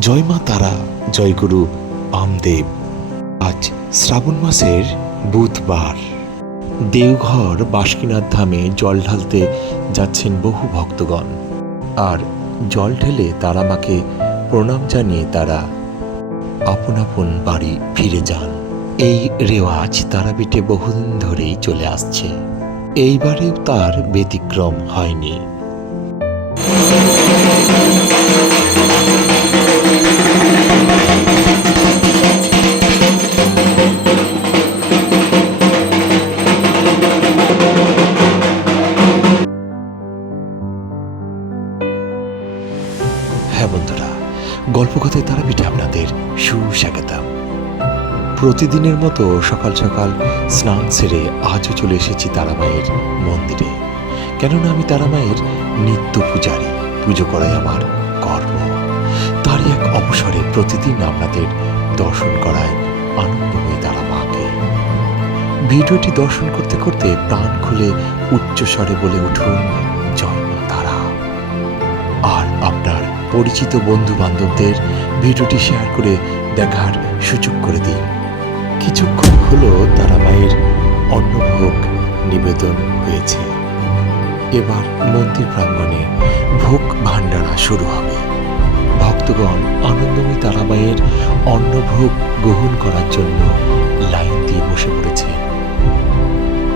জয় মা তারা, জয় গুরু বামদেব আজ শ্রাবণ মাসের বুধবার। দেওঘর বাসকিনাথ ধামে জল ঢালতে যাচ্ছেন বহু ভক্তগণ। আর জল ঢেলে তারা মাকে প্রণাম জানিয়ে তারা আপন আপন বাড়ি ফিরে যান। এই রেওয়াজ তারাপীঠে বহুদিন ধরেই চলে আসছে। এইবারেও তার ব্যতিক্রম হয়নি। হ্যাঁ বন্ধুরা, গল্পকথায় তারাপীঠে আপনাদের সুস্বাগতম। প্রতিদিনের মতো সকাল সকাল স্নান সেরে আজও চলে এসেছি তারামায়ের মন্দিরে। কেননা আমি তারামায়ের নিত্য পূজারী, পুজো করাই আমার কর্ম। তারই এক অবসরে প্রতিদিন আপনাদের দর্শন করায় আনন্দময়ী তারা মাকে ভিডিওটি দর্শন করতে করতে প্রাণ খুলে উচ্চস্বরে বলে উঠুন পরিচিত বন্ধু বান্ধবদের ভিডিওটি শেয়ার করে দেখার সুযোগ করে দিন। কিছুক্ষণ হলো তারা মায়ের অন্নভোগ নিবেদন হয়েছে। এবার মন্দির প্রাঙ্গণে ভোগ ভাণ্ডারা শুরু হবে। ভক্তগণ আনন্দময়ী তারামায়ের অন্নভোগ গ্রহণ করার জন্য লাইন দিয়ে বসে পড়েছে।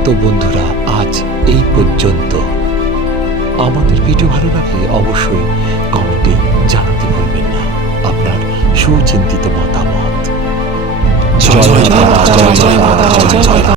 তো বন্ধুরা, আজ এই পর্যন্ত। আমাদের ভিডিও ভালো লাগলে অবশ্যই জানাতে ভুলবেন না। আপনার সুচিন্তিত মতামত। জয় মাতা, জয় মাতা, জয় মাতা, জয় মাতা।